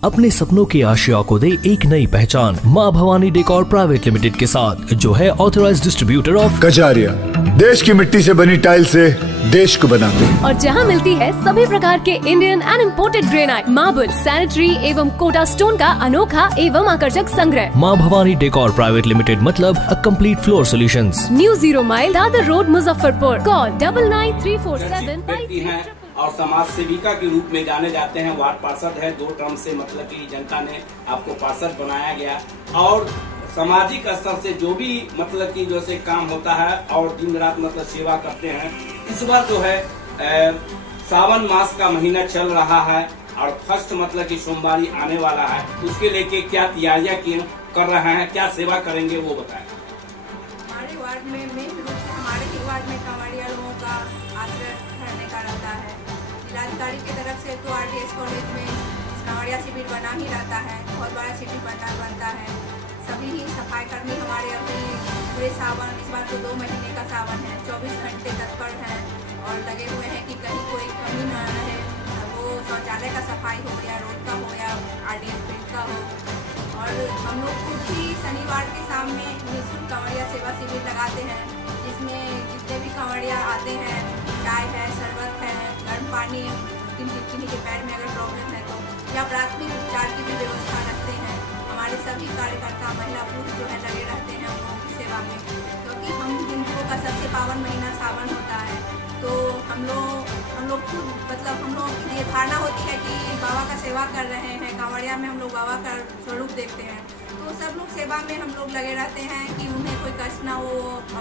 अपने सपनों की आशिया को दे एक नई पहचान माँ भवानी डेकोर प्राइवेट लिमिटेड के साथ, जो है ऑथराइज्ड डिस्ट्रीब्यूटर ऑफ कजारिया। देश की मिट्टी से बनी टाइल से देश को बनाते हैं। और जहाँ मिलती है सभी प्रकार के Indian and imported granite, marble, sanitary एवं कोटा स्टोन का अनोखा एवं आकर्षक संग्रह। माँ भवानी डेकोर प्राइवेट लिमिटेड मतलब a complete floor solutions. New 0 mile Dadar road, Muzaffarpur. Call 993475 और समाज सेविका के रूप में जाने जाते हैं। वार्ड पार्षद है, 2 टर्म से मतलब कि जनता ने आपको पार्षद बनाया गया। और सामाजिक स्तर से जो भी मतलब कि जैसे काम होता है और दिन रात मतलब सेवा करते हैं। इस बार जो है सावन मास का महीना चल रहा है और फर्स्ट मतलब कि सोमवारी आने वाला है, उसके लेके क्या तैयारियां कर रहे हैं, क्या सेवा करेंगे वो बताएं। हमारे वार्ड में मेन रूप से हमारे ही वार्ड में कांवड़िया लोगों का आश्रय ठहरने का रहता है। जिलाधिकारी की तरफ से तो आरटीएस कॉलेज में कांवड़िया शिविर बना ही रहता है, बहुत बड़ा शिविर बनता है। सभी ही सफाई कर्मी हमारे अभी पूरे सावन, इस बार तो 2 महीने का सावन है, 24 घंटे तत्पर हैं और लगे हुए हैं कि कहीं कोई कमी न रहे। वो शौचालय का सफाई हो या रोड का हो या आरडीएस फील्ड का हो। और हम लोग खुद ही शनिवार के सामने निःशुल्क कांवड़िया सेवा शिविर लगाते हैं, जिसमें जितने भी कांवड़िया आते हैं, चाय है, शरबत है, गर्म पानी, किन्हीं के पैर में अगर प्रॉब्लम है तो, या प्राथमिक उपचार की भी व्यवस्था रखते हैं। हमारे सभी कार्यकर्ता महिला पुरुष जो है लगे रहते हैं उन लोगों की सेवा में, क्योंकि हम हिंदुओं का सबसे पावन महीना सावन होता है। तो हम लोग खुद मतलब हम लोगों की ये धारणा होती है कि बाबा का सेवा कर रहे हैं, कांवड़िया में हम लोग बाबा का स्वरूप देखते हैं। तो सब लोग सेवा में हम लोग लगे रहते हैं कि उन्हें कोई कष्ट ना हो,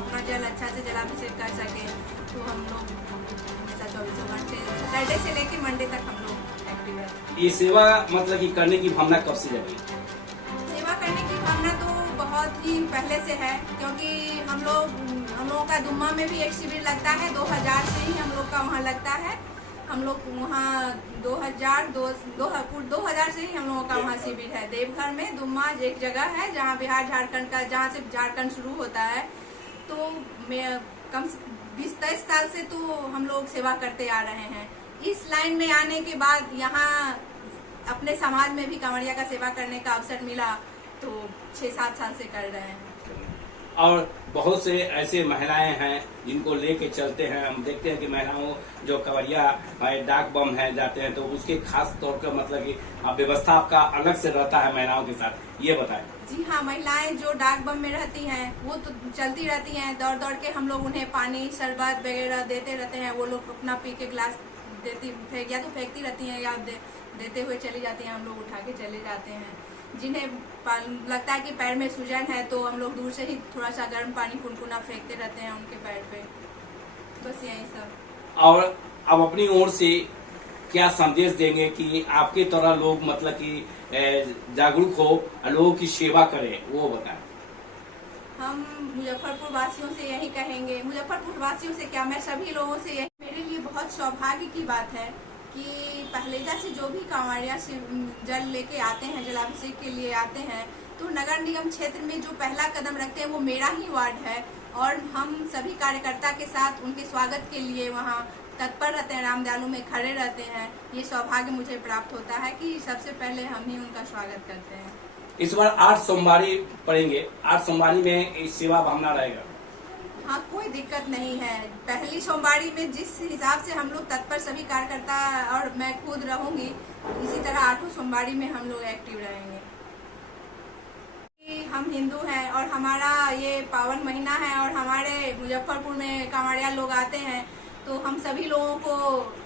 अपना जल अच्छा से जलाभिषेक कर सके। तो हम लोग हमेशा 24 घंटे सैटरडे से लेके मंडे तक हम लोग एक्टिव रहते हैं। ये सेवा मतलब कि करने की भावना कब से जगी? सेवा करने की भावना तो बहुत ही पहले से है, क्योंकि हम लोगों का दुम्मा में भी एक शिविर लगता है, 2000 से ही हम लोग का वहाँ लगता है। हम लोग वहाँ 2000 से ही हम लोगों का वहाँ शिविर है। देवघर में दुम्मा एक जगह है जहाँ बिहार झारखंड का, जहाँ से झारखंड शुरू होता है। तो मैं कम 20-23 साल से तो हम लोग सेवा करते आ रहे हैं। इस लाइन में आने के बाद यहाँ अपने समाज में भी कांवड़िया का सेवा करने का अवसर मिला, तो 6-7 साल से कर रहे हैं। और बहुत से ऐसे महिलाएं हैं जिनको लेके चलते हैं। हम देखते हैं कि महिलाओं जो कांवड़िया डाक बम है जाते हैं, तो उसके खास तौर पर मतलब कि व्यवस्था आपका अलग से रहता है महिलाओं के साथ, ये बताएं। जी हाँ, महिलाएं जो डाक बम में रहती हैं वो तो चलती रहती हैं, दौड़ दौड़ के हम लोग उन्हें पानी शरबत वगैरह देते रहते हैं। वो लोग अपना पी के गिलास या तो फेंकती रहती हैं या देते हुए चली जाती हैं, हम लोग उठा के चले जाते हैं। जिन्हें लगता है कि पैर में सूजन है तो हम लोग दूर से ही थोड़ा सा गर्म पानी कुनकुना फेंकते रहते हैं उनके पैर पे। बस यही सब। और अब अपनी ओर से क्या संदेश देंगे कि आपके तरह लोग मतलब कि जागरूक हो, लोगों की सेवा करें, वो बताएं। हम मुजफ्फरपुर वासियों से यही कहेंगे, मुजफ्फरपुर वासियों से क्या, मैं सभी लोगों से यही, मेरे लिए बहुत सौभाग्य की बात है कि पहलेजा से जो भी कांवड़िया से जल लेके आते हैं, जलाभिषेक के लिए आते हैं, तो नगर निगम क्षेत्र में जो पहला कदम रखते हैं वो मेरा ही वार्ड है। और हम सभी कार्यकर्ता के साथ उनके स्वागत के लिए वहाँ तत्पर रहते हैं, रामदयालु में खड़े रहते हैं। ये सौभाग्य मुझे प्राप्त होता है कि सबसे पहले हम ही उनका स्वागत करते हैं। इस बार 8 सोमवारी पड़ेंगे, 8 सोमवारी में सेवा भावना रहेगा। हाँ, कोई दिक्कत नहीं है। पहली सोमवारी में जिस हिसाब से हम लोग तत्पर सभी कार्यकर्ता और मैं खुद रहूंगी, इसी तरह 8 सोमवारी में हम लोग एक्टिव रहेंगे। हम हिंदू हैं और हमारा ये पावन महीना है और हमारे मुजफ्फरपुर में कांवड़िया लोग आते हैं, तो हम सभी लोगों को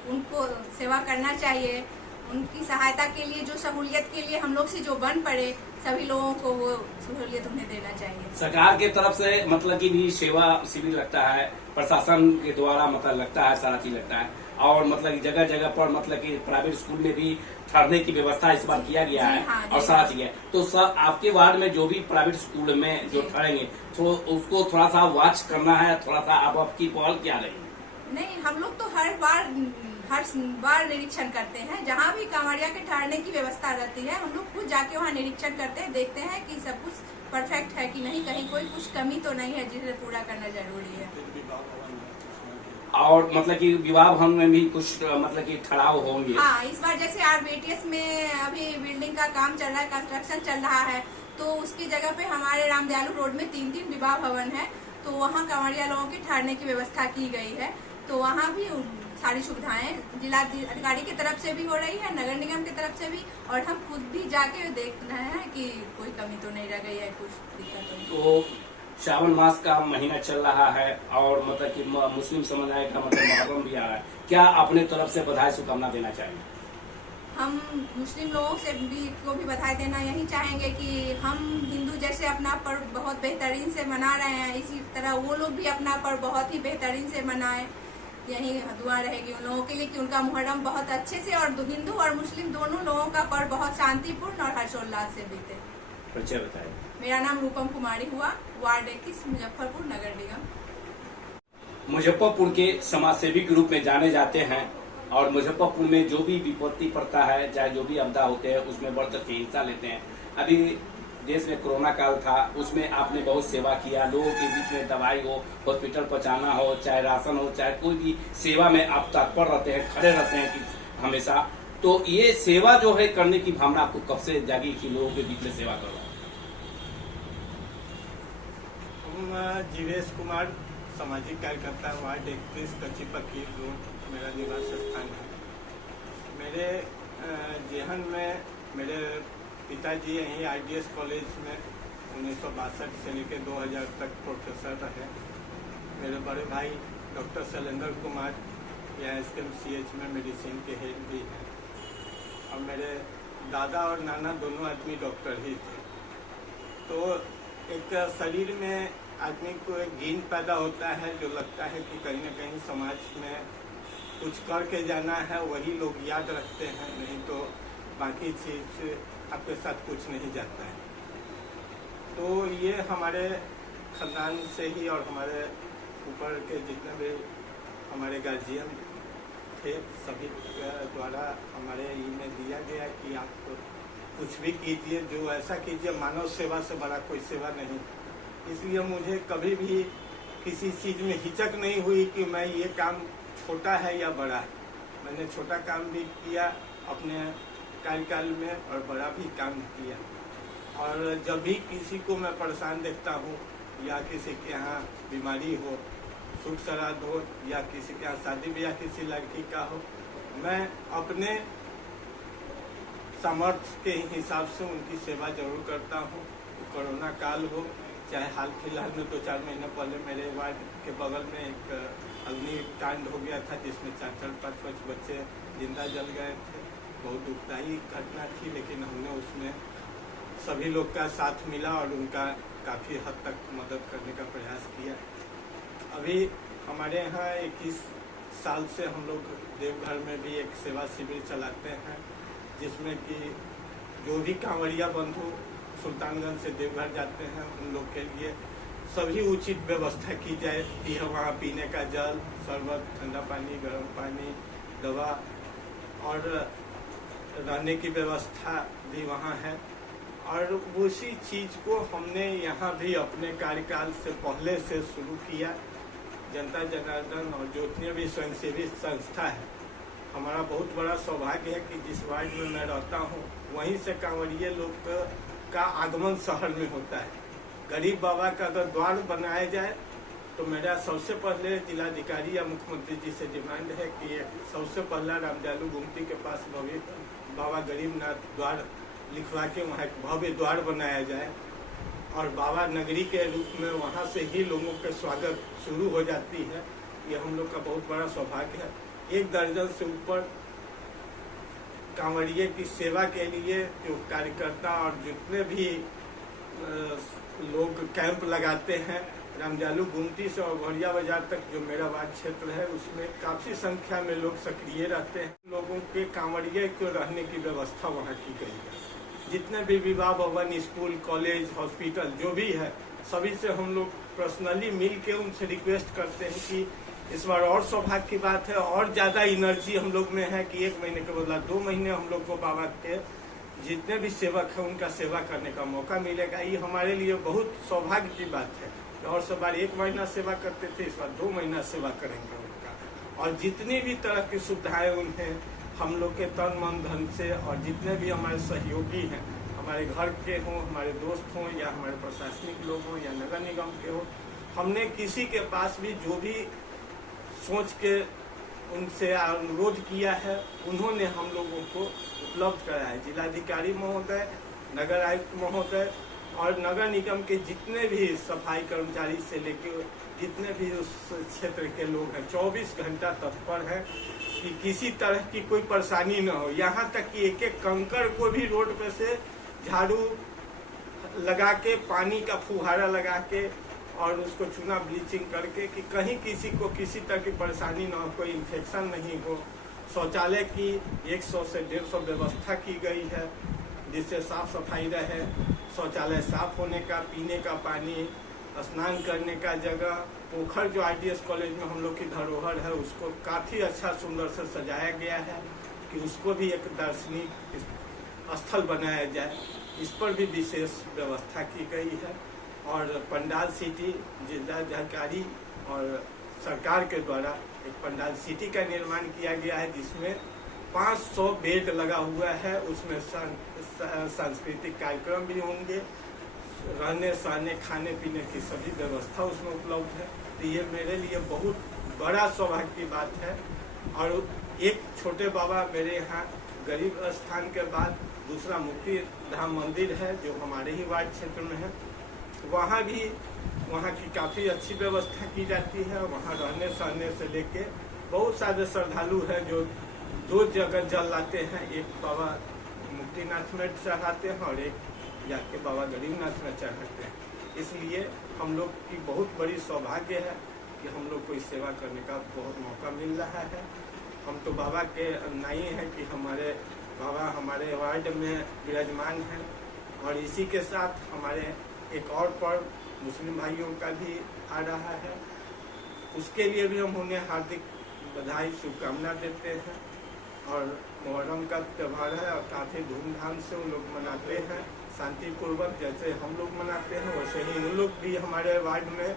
उनको सेवा करना चाहिए। उनकी सहायता के लिए, जो सहूलियत के लिए हम लोग से जो बन पड़े, सभी लोगों को वो सहूलियत उन्हें देना चाहिए। सरकार के तरफ से मतलब कि भी सेवा शिविर लगता है, प्रशासन के द्वारा मतलब लगता है, सारा चीज लगता है। और मतलब जगह जगह पर मतलब कि प्राइवेट स्कूल में भी ठहरने की व्यवस्था इस बार किया गया है। हाँ, और सारा चीज है। तो सर, आपके वार्ड में जो भी प्राइवेट स्कूल में जो ठहरेंगे, तो उसको थोड़ा सा वॉच करना है, थोड़ा सा आपकी पहल क्या रहेगी? नहीं, हम लोग तो हर बार निरीक्षण करते हैं। जहाँ भी कांवड़िया के ठहरने की व्यवस्था रहती है, हम लोग खुद जाके वहाँ निरीक्षण करते हैं, देखते हैं कि सब कुछ परफेक्ट है कि नहीं, कहीं कोई कुछ कमी तो नहीं है जिसे पूरा करना जरूरी है। और मतलब कि विवाह भवन में भी कुछ मतलब कि ठहराव होंगे। हाँ, इस बार जैसे RBTS में अभी बिल्डिंग का काम चल रहा है, कंस्ट्रक्शन चल रहा है, तो उसकी जगह पे हमारे रामदयालु रोड में 3 विवाह भवन है, तो वहाँ कांवड़िया लोगों की ठहरने की व्यवस्था की गई है। तो वहाँ भी सारी सुविधाएं जिला अधिकारी की तरफ से भी हो रही है, नगर निगम की तरफ से भी, और हम खुद भी जाके देख रहे हैं कि कोई कमी तो नहीं रह गई है, कुछ दिक्कत नहीं। तो श्रावण मास का महीना चल रहा है और मतलब कि मुस्लिम समुदाय का मतलब मुहर्रम भी आ रहा है, क्या अपने तरफ से बधाई शुभकामना देना चाहेंगे? हम मुस्लिम लोगों से भी को भी बधाई देना यही चाहेंगे कि हम हिंदू जैसे अपना पर्व बहुत बेहतरीन से मना रहे हैं, इसी तरह वो लोग भी अपना पर्व बहुत ही बेहतरीन से मनाएं। यही दुआ रहेगी उन लोगों के लिए कि उनका मुहर्रम बहुत अच्छे से, और हिंदू और मुस्लिम दोनों लोगों का पर्व बहुत शांतिपूर्ण और हर्षोल्लास से बीते। परिचय बताएं। मेरा नाम रूपम कुमारी हुआ, वार्ड 21, मुजफ्फरपुर नगर निगम। मुजफ्फरपुर के समाज सेवी के रूप में जाने जाते हैं और मुजफ्फरपुर में जो भी विपत्ति पड़ता है, चाहे जो भी आपदा होते हैं, उसमें बढ़ चढ़ के हिस्सा लेते हैं। अभी देश में कोरोना काल था, उसमें आपने बहुत सेवा किया, लोगों के बीच में दवाई हो, हॉस्पिटल पहुंचाना हो, चाहे राशन हो, चाहे कोई भी सेवा में आप तत्पर रहते हैं, खड़े रहते हैं कि हमेशा। तो ये सेवा जो है करने की भावना आपको कब से जागी कि लोगों के बीच में सेवा करना? जीवेश कुमार, सामाजिक कार्यकर्ता, वार्ड 31, कच्ची पक्की रोड मेरा निवास स्थान है। मेरे जेहन में मेरे पिताजी यहीं IDS कॉलेज में 1962 से लेकर 2000 तक प्रोफेसर रहे। मेरे बड़े भाई डॉक्टर शैलेंद्र कुमार यहाँ SKMCH में मेडिसिन के हेड भी हैं, और मेरे दादा और नाना दोनों आदमी डॉक्टर ही थे। तो एक शरीर में आदमी को एक गिन पैदा होता है, जो लगता है कि कहीं न कहीं समाज में कुछ करके जाना है, वही लोग याद रखते हैं, नहीं तो बाकी चीज आपके साथ कुछ नहीं जाता है। तो ये हमारे खानदान से ही और हमारे ऊपर के जितने भी हमारे गार्जियन थे, सभी द्वारा हमारे इनमें दिया गया कि आप कुछ भी कीजिए, जो ऐसा कीजिए, मानव सेवा से बड़ा कोई सेवा नहीं। इसलिए मुझे कभी भी किसी चीज़ में हिचक नहीं हुई कि मैं ये काम छोटा है या बड़ा है। मैंने छोटा काम भी किया अपने कार्यकाल में और बड़ा भी काम किया। और जब भी किसी को मैं परेशान देखता हूँ, या किसी के यहाँ बीमारी हो, सुख श्राद्ध हो, या किसी के यहाँ शादी ब्याह किसी लड़की का हो, मैं अपने सामर्थ्य के हिसाब से उनकी सेवा जरूर करता हूँ। कोरोना काल हो, चाहे हाल फिलहाल में 2-4 महीने पहले मेरे वार्ड के बगल में एक अग्निकांड हो गया था, जिसमें 4-5 बच्चे जिंदा जल गए थे। बहुत दुखदायी घटना थी, लेकिन हमने उसमें सभी लोग का साथ मिला और उनका काफ़ी हद तक मदद करने का प्रयास किया। अभी हमारे यहाँ 21 साल से हम लोग देवघर में भी एक सेवा शिविर चलाते हैं, जिसमें कि जो भी कांवड़िया बंधु सुल्तानगंज से देवघर जाते हैं, उन लोग के लिए सभी उचित व्यवस्था की जाए कि वहाँ पीने का जल, शरबत, ठंडा पानी, गर्म पानी, दवा और रहने की व्यवस्था भी वहाँ है। और उसी चीज़ को हमने यहाँ भी अपने कार्यकाल से पहले से शुरू किया। जनता जनार्दन और जितने भी स्वयंसेवी संस्था है, हमारा बहुत बड़ा सौभाग्य है कि जिस वार्ड में मैं रहता हूँ, वहीं से कांवड़िये लोग का आगमन शहर में होता है। गरीब बाबा का अगर द्वार बनाया जाए तो मेरा सबसे पहले जिलाधिकारी या मुख्यमंत्री जी से डिमांड है कि सबसे पहला रामदयालु गुमती के पास भव्य बाबा गरीबनाथ द्वार लिखवा के वहाँ एक भव्य द्वार बनाया जाए, और बाबा नगरी के रूप में वहाँ से ही लोगों के स्वागत शुरू हो जाती है। ये हम लोग का बहुत बड़ा सौभाग्य है। 1 दर्जन से ऊपर कांवड़िये की सेवा के लिए जो कार्यकर्ता और जितने भी लोग कैंप लगाते हैं, रामदयालु गुमती से और घोड़िया बाजार तक जो मेरा वार्ड क्षेत्र है, उसमें काफ़ी संख्या में लोग सक्रिय रहते हैं। लोगों के कांवड़िये को रहने की व्यवस्था वहाँ की गई है। जितने भी विवाह भवन, स्कूल, कॉलेज, हॉस्पिटल जो भी है, सभी से हम लोग पर्सनली मिल के उनसे रिक्वेस्ट करते हैं कि इस बार और सौभाग्य की बात है, और ज़्यादा एनर्जी हम लोग में है कि 1 महीने के बदला 2 महीने हम लोग को बाबा के जितने भी सेवक हैं उनका सेवा करने का मौका मिलेगा। ये हमारे लिए बहुत सौभाग्य की बात है। और सब बार 1 महीना सेवा करते थे, इस बार 2 महीना सेवा करेंगे उनका। और जितनी भी तरह की सुविधाएं उन्हें हम लोग के तन मन धन से और जितने भी हमारे सहयोगी हैं, हमारे घर के हों, हमारे दोस्त हों या हमारे प्रशासनिक लोग हों या नगर निगम के हों, हमने किसी के पास भी जो भी सोच के उनसे अनुरोध किया है उन्होंने हम लोगों को उपलब्ध कराया है। जिलाधिकारी महोदय, नगर आयुक्त महोदय और नगर निगम के जितने भी सफाई कर्मचारी से लेकर जितने भी उस क्षेत्र के लोग हैं 24 घंटा तत्पर हैं कि किसी तरह की कोई परेशानी न हो। यहाँ तक कि एक एक कंकड़ को भी रोड पे से झाड़ू लगा के, पानी का फुहारा लगा के और उसको चूना ब्लीचिंग करके कि कहीं किसी को किसी तरह की परेशानी न हो, कोई इन्फेक्शन नहीं हो। शौचालय की 100 से 150 व्यवस्था की गई है जिससे साफ सफाई रहे। शौचालय साफ होने का, पीने का पानी, स्नान करने का जगह, पोखर जो ITS कॉलेज में हम लोग की धरोहर है उसको काफ़ी अच्छा सुंदर से सजाया गया है कि उसको भी एक दार्शनिक स्थल बनाया जाए, इस पर भी विशेष व्यवस्था की गई है। और पंडाल सिटी जिलाधिकारी और सरकार के द्वारा एक पंडाल सिटी का निर्माण किया गया है जिसमें 500 बेड लगा हुआ है। उसमें सांस्कृतिक कार्यक्रम भी होंगे, रहने सहने खाने पीने की सभी व्यवस्था उसमें उपलब्ध है। तो ये मेरे लिए बहुत बड़ा सौभाग्य की बात है। और एक छोटे बाबा मेरे यहाँ गरीब स्थान के बाद दूसरा मुक्ति धाम मंदिर है जो हमारे ही वार्ड क्षेत्र में है, वहाँ भी वहाँ की काफ़ी अच्छी व्यवस्था की जाती है। वहाँ रहने सहने से लेके बहुत सारे श्रद्धालु हैं जो 2 जगह जल लाते हैं, एक बाबा मुक्तिनाथ में चढ़ाते हैं और एक जाके बाबा गरीबनाथ में चढ़ाते हैं। इसलिए हम लोग की बहुत बड़ी सौभाग्य है कि हम लोग को इस सेवा करने का बहुत मौका मिल रहा है। हम तो बाबा के नहीं हैं कि हमारे बाबा हमारे वार्ड में विराजमान हैं। और इसी के साथ हमारे एक और पर्व मुस्लिम भाइयों का भी आ रहा है, उसके लिए भी हम उन्हें हार्दिक बधाई शुभकामना देते हैं। और मुहर्रम का त्यौहार है और काफ़ी धूमधाम से उन लोग मनाते हैं, शांतिपूर्वक जैसे हम लोग मनाते हैं वैसे ही उन लोग भी हमारे वार्ड में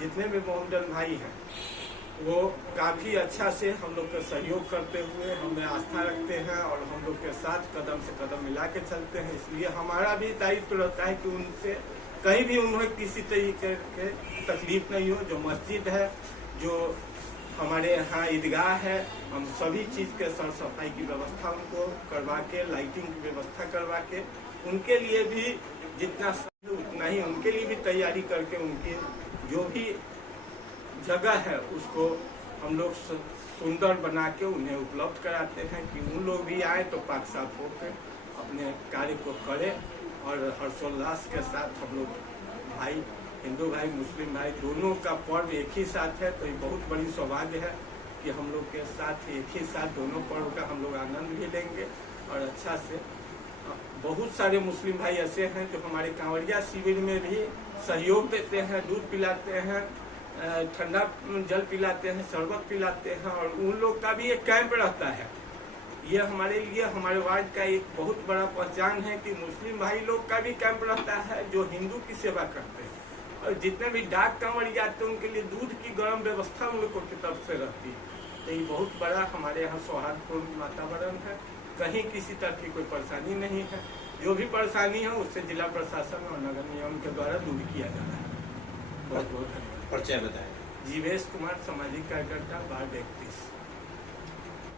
जितने भी मोहम्मदन भाई हैं वो काफ़ी अच्छा से हम लोग का सहयोग करते हुए हमें आस्था रखते हैं और हम लोग के साथ कदम से कदम मिला के चलते हैं। इसलिए हमारा भी दायित्व रहता है कि उनसे कहीं भी उन्हें किसी तरीके के तकलीफ नहीं हो। जो मस्जिद है, जो हमारे यहाँ ईदगाह है, हम सभी चीज़ के सर सफाई की व्यवस्था उनको करवा के, लाइटिंग की व्यवस्था करवा के, उनके लिए भी जितना उतना ही उनके लिए भी तैयारी करके उनकी जो भी जगह है उसको हम लोग सुंदर बना के उन्हें उपलब्ध कराते हैं कि उन लोग भी आए तो पाक साफ होकर अपने कार्य को करें। और हर्षोल्लास के साथ हम लोग भाई, हिंदू भाई मुस्लिम भाई दोनों का पर्व एक ही साथ है। तो ये बहुत बड़ी सौभाग्य है कि हम लोग के साथ एक ही साथ दोनों पर्व का हम लोग आनंद भी लेंगे। और अच्छा से बहुत सारे मुस्लिम भाई ऐसे हैं जो हमारे कांवड़िया शिविर में भी सहयोग देते हैं, दूध पिलाते हैं, ठंडा जल पिलाते हैं, शरबत पिलाते हैं। और उन लोग का भी एक कैंप रहता है। ये हमारे लिए हमारे वार्ड का एक बहुत बड़ा पहचान है कि मुस्लिम भाई लोग का भी कैंप रहता है जो हिंदू की सेवा करते हैं। और जितने भी डाक कांवड़ी आते हैं उनके लिए दूध की गर्म व्यवस्था उन लोगों की तरफ से रहती है। तो ये बहुत बड़ा हमारे यहाँ सौहार्दपूर्ण वातावरण है, कहीं किसी तरह की कोई परेशानी नहीं है। जो भी परेशानी है उससे जिला प्रशासन और नगर निगम के द्वारा दूर किया जा रहा है। बहुत बहुत धन्यवाद। परिचय बताएं। जीवेश कुमार, सामाजिक कार्यकर्ता, वार्ड 31।